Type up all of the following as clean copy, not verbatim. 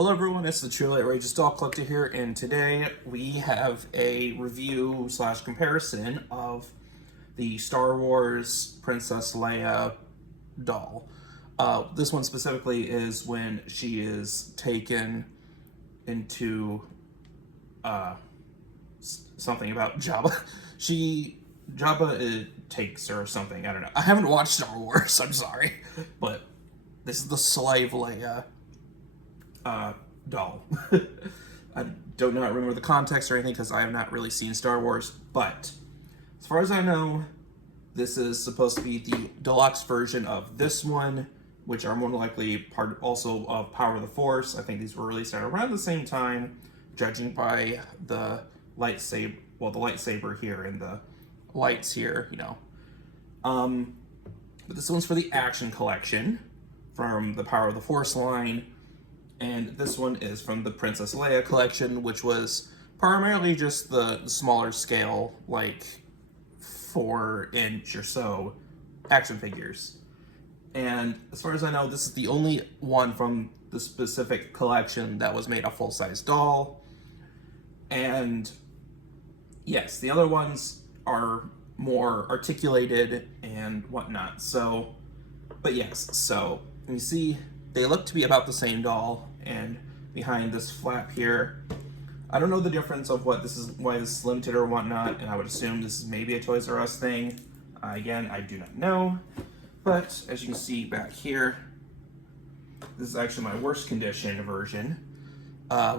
Hello everyone, it's the Truly Outrageous Doll Collector here, and today we have a review slash comparison of the Star Wars Princess Leia doll. This one specifically is when she is taken into something about Jabba. Jabba takes her or something, I don't know. I haven't watched Star Wars, I'm sorry, but this is the Slave Leia doll. I don't know, I remember the context or anything because I have not really seen Star Wars, but as far as I know, this is supposed to be the deluxe version of this one, which are more likely part also of Power of the Force. I think these were released at around the same time, judging by the lightsaber, well, the lightsaber here and the lights here, you know. But this one's for the Action Collection from the Power of the Force line. And this one is from the Princess Leia collection, which was primarily just the smaller scale, like 4-inch or so action figures. And as far as I know, this is the only one from the specific collection that was made a full-size doll. And yes, the other ones are more articulated and whatnot. So, but yes, so you see, they look to be about the same doll. And behind this flap here, I don't know the difference of what this is, why this is limited or whatnot, and I would assume this is maybe a Toys R Us thing. Again, I do not know, but as you can see back here, this is actually my worst condition version,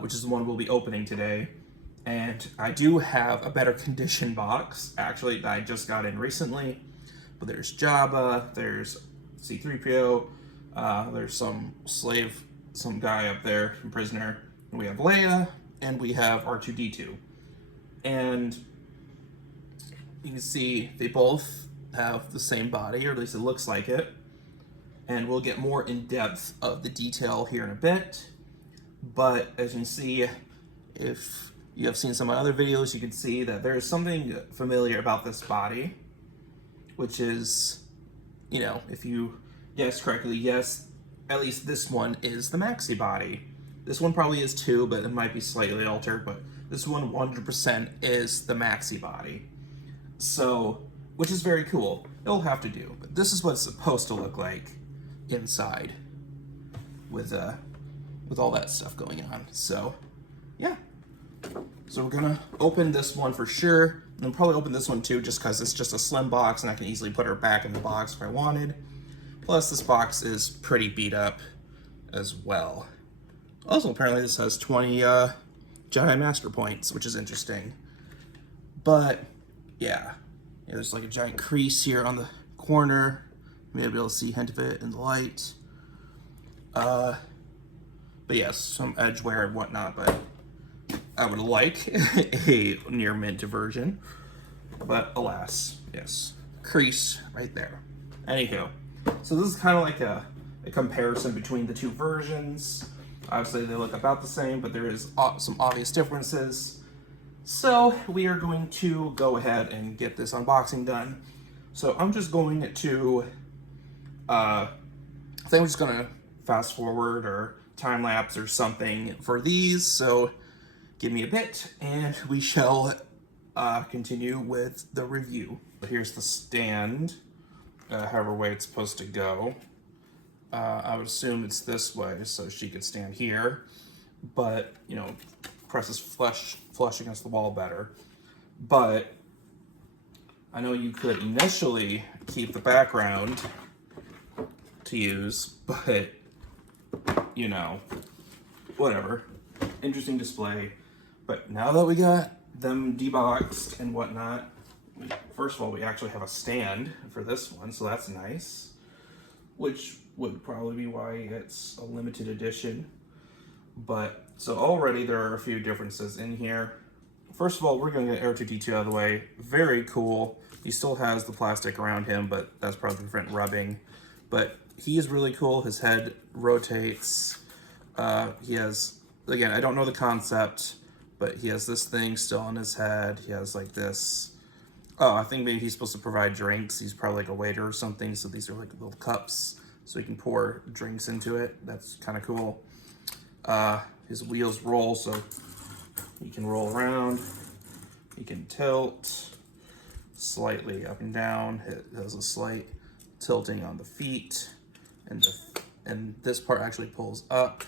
which is the one we'll be opening today. And I do have a better condition box, actually, that I just got in recently. But there's Jabba, there's C-3PO, there's some guy up there, prisoner, and we have Leia, and we have R2-D2. And you can see they both have the same body, or at least it looks like it. And we'll get more in depth of the detail here in a bit. But as you can see, if you have seen some of my other videos, you can see that there's something familiar about this body, which is, you know, if you guessed correctly, yes, at least this one is the maxi body. This one probably is too, but it might be slightly altered, but this one 100% is the maxi body. So, which is very cool. It'll have to do. But this is what it's supposed to look like inside with all that stuff going on. So, yeah. So we're gonna open this one for sure, and then probably open this one too, just because it's just a slim box and I can easily put her back in the box if I wanted. Plus, this box is pretty beat up as well. Also, apparently this has 20 Jedi Master Points, which is interesting. But, yeah, there's like a giant crease here on the corner. Maybe I'll be able to see a hint of it in the light. But yes, some edge wear and whatnot, but I would like a near mint version. But alas, yes, crease right there. Anywho. So this is kind of like a comparison between the two versions. Obviously they look about the same, but there is some obvious differences. So we are going to go ahead and get this unboxing done. So I'm just going to, I think we're just going to fast forward or time lapse or something for these. So give me a bit and we shall continue with the review. Here's the stand. However way it's supposed to go. I would assume it's this way, so she could stand here, but, you know, presses flush against the wall better. But I know you could initially keep the background to use, but, you know, whatever. Interesting display. But now that we got them deboxed and whatnot, first of all, we actually have a stand for this one, so that's nice. Which would probably be why it's a limited edition. But, so already there are a few differences in here. First of all, we're going to get R2-D2 out of the way. Very cool. He still has the plastic around him, but that's probably to prevent rubbing. But he is really cool. His head rotates. He has, again, I don't know the concept, but he has this thing still on his head. He has like this. Oh, I think maybe he's supposed to provide drinks. He's probably like a waiter or something. So these are like little cups so he can pour drinks into it. That's kind of cool. His wheels roll, so he can roll around. He can tilt slightly up and down. It has a slight tilting on the feet, and this part actually pulls up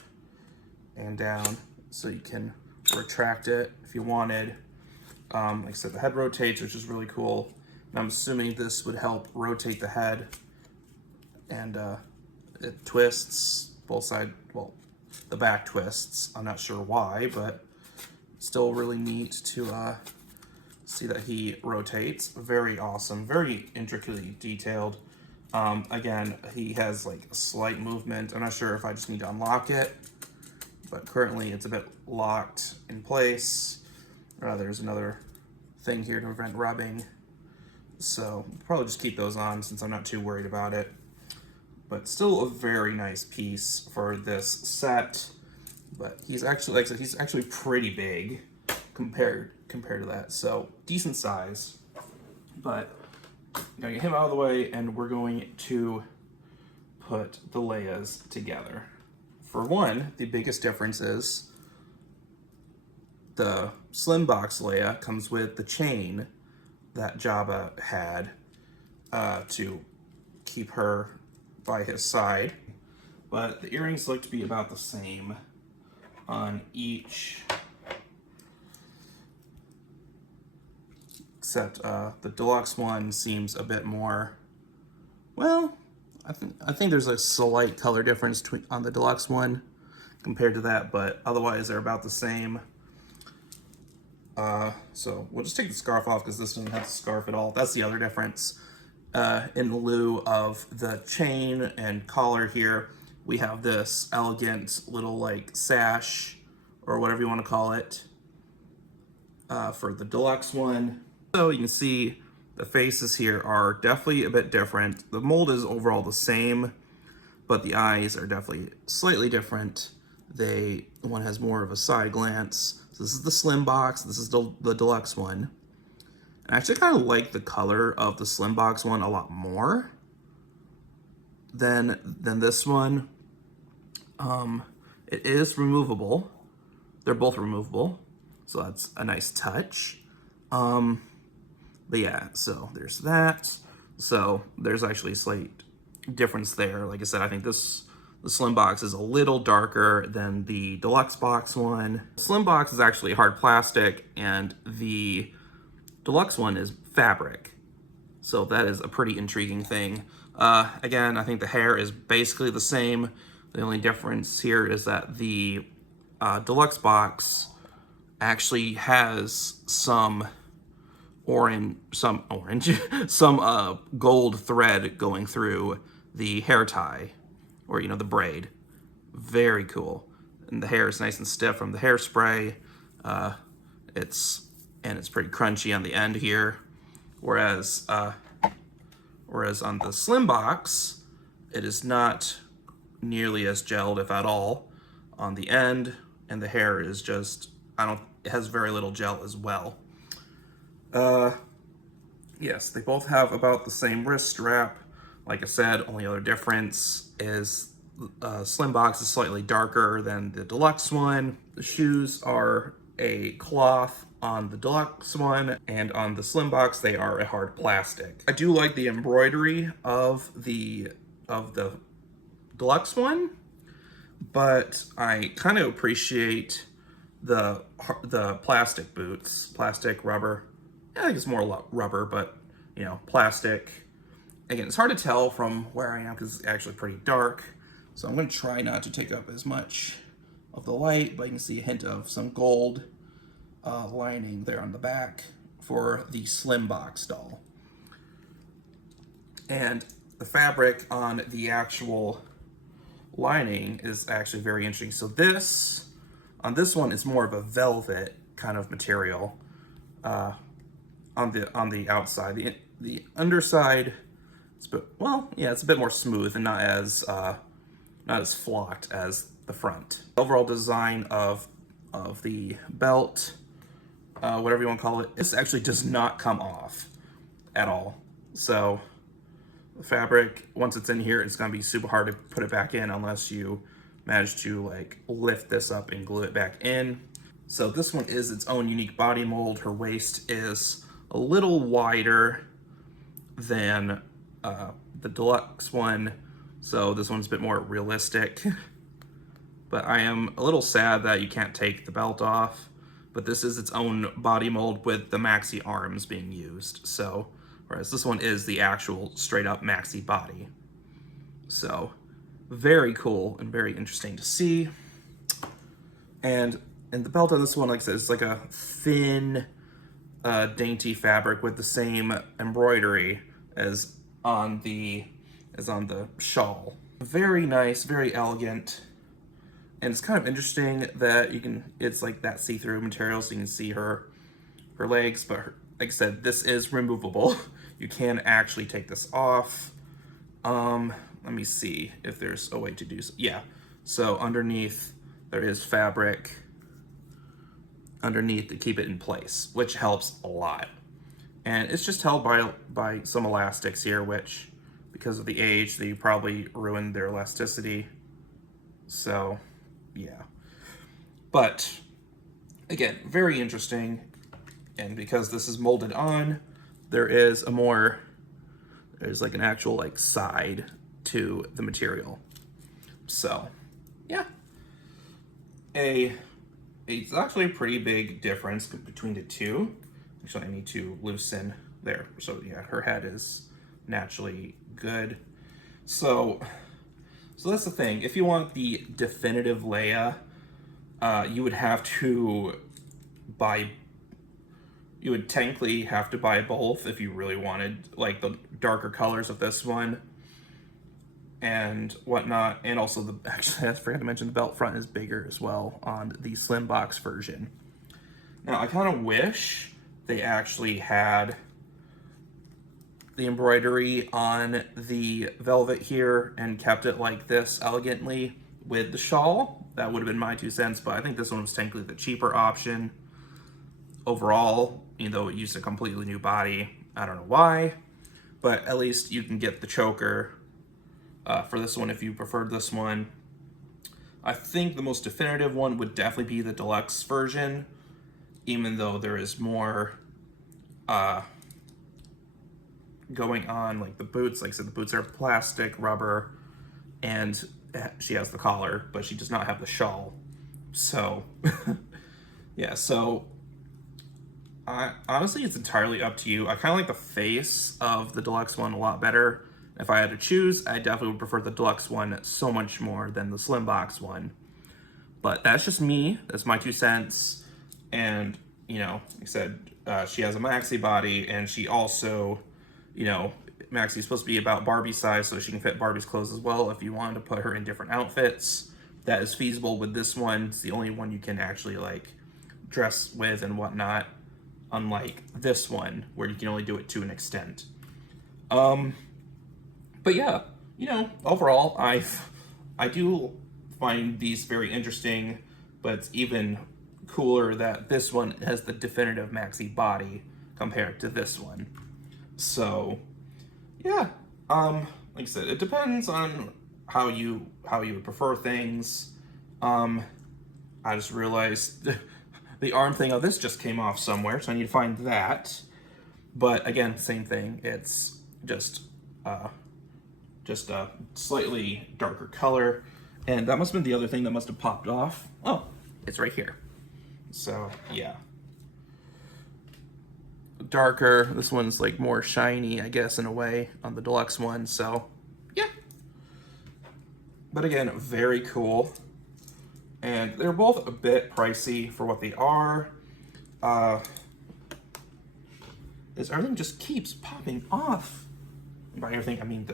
and down, so you can retract it if you wanted. Like I said, the head rotates, which is really cool. And I'm assuming this would help rotate the head, and it twists both sides. Well, the back twists. I'm not sure why, but still really neat to see that he rotates. Very awesome, very intricately detailed. Again, he has like a slight movement. I'm not sure if I just need to unlock it, but currently it's a bit locked in place. There's another thing here to prevent rubbing. So I'll probably just keep those on since I'm not too worried about it. But still a very nice piece for this set. But he's actually, like I said, he's actually pretty big compared to that. So decent size. But I'm gonna get him out of the way, and we're going to put the Leias together. For one, the biggest difference is the Slim Box Leia comes with the chain that Jabba had to keep her by his side, but the earrings look to be about the same on each, except the deluxe one seems a bit more, well, I think there's a slight color difference on the deluxe one compared to that, but otherwise they're about the same. So we'll just take the scarf off because this doesn't have the scarf at all. That's the other difference. In lieu of the chain and collar here, we have this elegant little like sash, or whatever you want to call it, for the deluxe one. So you can see the faces here are definitely a bit different. The mold is overall the same, but the eyes are definitely slightly different. One has more of a side glance. So this is the Slim Box, this is the deluxe one. I actually kind of like the color of the Slim Box one a lot more than this one. It is removable. They're both removable, so that's a nice touch. But yeah, so there's that. So there's actually a slight difference there. Like I said, I think the Slim Box is a little darker than the deluxe box one. Slim Box is actually hard plastic, and the deluxe one is fabric. So that is a pretty intriguing thing. Again, I think the hair is basically the same. The only difference here is that the deluxe box actually has some gold thread going through the hair tie, or the braid. Very cool. And the hair is nice and stiff from the hairspray. It's pretty crunchy on the end here, whereas on the Slim Box, it is not nearly as gelled, if at all, on the end, and the hair is just, it has very little gel as well. Yes, they both have about the same wrist strap. Like I said, only other difference is Slim Box is slightly darker than the deluxe one. The shoes are a cloth on the deluxe one, and on the Slim Box they are a hard plastic. I do like the embroidery of the deluxe one, but I kind of appreciate the plastic boots. Plastic, rubber. I think it's more rubber, but plastic. Again, it's hard to tell from where I am because it's actually pretty dark, so I'm going to try not to take up as much of the light, but you can see a hint of some gold lining there on the back for the Slim Box doll. And the fabric on the actual lining is actually very interesting. So on this one is more of a velvet kind of material on the outside. The underside, it's a bit more smooth and not as flocked as the front. Overall design of the belt, whatever you want to call it, this actually does not come off at all. So the fabric, once it's in here, it's going to be super hard to put it back in unless you managed to like lift this up and glue it back in. So this one is its own unique body mold. Her waist is a little wider than the deluxe one, so this one's a bit more realistic. But I am a little sad that you can't take the belt off, but this is its own body mold with the maxi arms being used. So, whereas this one is the actual straight up maxi body. So, very cool and very interesting to see. And the belt on this one, like I said, is like a thin, dainty fabric with the same embroidery as on the shawl. Very nice, very elegant. And it's kind of interesting that it's like that see-through material, so you can see her legs, but like I said, this is removable. You can actually take this off. Let me see if there's a way to do so. Yeah, so underneath there is fabric underneath to keep it in place, which helps a lot. And it's just held by some elastics here, which, because of the age, they probably ruined their elasticity. So, yeah. But, again, very interesting. And because this is molded on, there's like an actual like side to the material. So, yeah. It's actually a pretty big difference between the two. Actually, I need to loosen there. So yeah, her head is naturally good. So that's the thing. If you want the definitive Leia, you would technically have to buy both if you really wanted like the darker colors of this one and whatnot. And also actually I forgot to mention the belt front is bigger as well on the slim box version. Now I kind of wish they actually had the embroidery on the velvet here and kept it like this elegantly with the shawl. That would have been my 2 cents, but I think this one was technically the cheaper option overall, even though it used a completely new body. I don't know why, but at least you can get the choker for this one if you preferred this one. I think the most definitive one would definitely be the deluxe version, even though there is more going on, like the boots. Like I said, the boots are plastic, rubber, and she has the collar, but she does not have the shawl. So, yeah, so honestly, it's entirely up to you. I kind of like the face of the deluxe one a lot better. If I had to choose, I definitely would prefer the deluxe one so much more than the slim box one. But that's just me. That's my 2 cents. And, you know, like I said, she has a maxi body, and she also, you know, maxi is supposed to be about Barbie size, so she can fit Barbie's clothes as well. If you wanted to put her in different outfits, that is feasible with this one. It's the only one you can actually, like, dress with and whatnot, unlike this one, where you can only do it to an extent. But yeah, you know, overall, I do find these very interesting, but it's even cooler that this one has the definitive maxi body compared to this one. So, yeah, like I said, it depends on how you would prefer things. I just realized the arm thing of this just came off somewhere, so I need to find that. But again, same thing. It's just a slightly darker color, and that must have been the other thing that must have popped off. Oh, it's right here. So yeah, darker. This one's like more shiny, I guess, in a way, on the deluxe one. So yeah, but again, very cool. And they're both a bit pricey for what they are. Everything just keeps popping off. By everything, I mean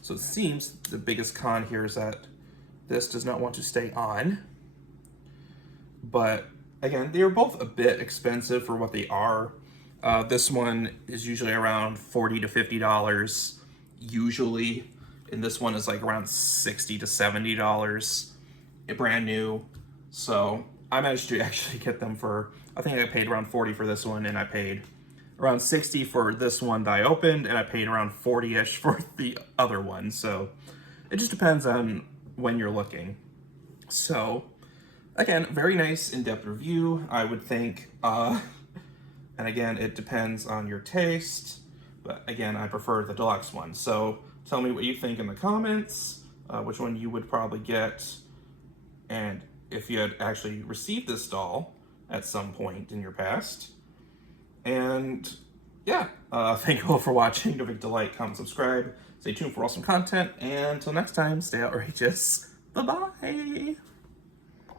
so it seems the biggest con here is that this does not want to stay on. But again, they are both a bit expensive for what they are. This one is usually around $40 to $50 usually, and this one is like around $60 to $70, brand new. So I managed to actually get them for, I think I paid around $40 for this one, and I paid around $60 for this one that I opened, and I paid around $40-ish for the other one. So it just depends on when you're looking. So, again, very nice in-depth review, I would think. And again, it depends on your taste. But again, I prefer the deluxe one. So tell me what you think in the comments, which one you would probably get, and if you had actually received this doll at some point in your past. And yeah, thank you all for watching. Don't forget to like, comment, subscribe. Stay tuned for awesome content. And until next time, stay outrageous. Bye-bye.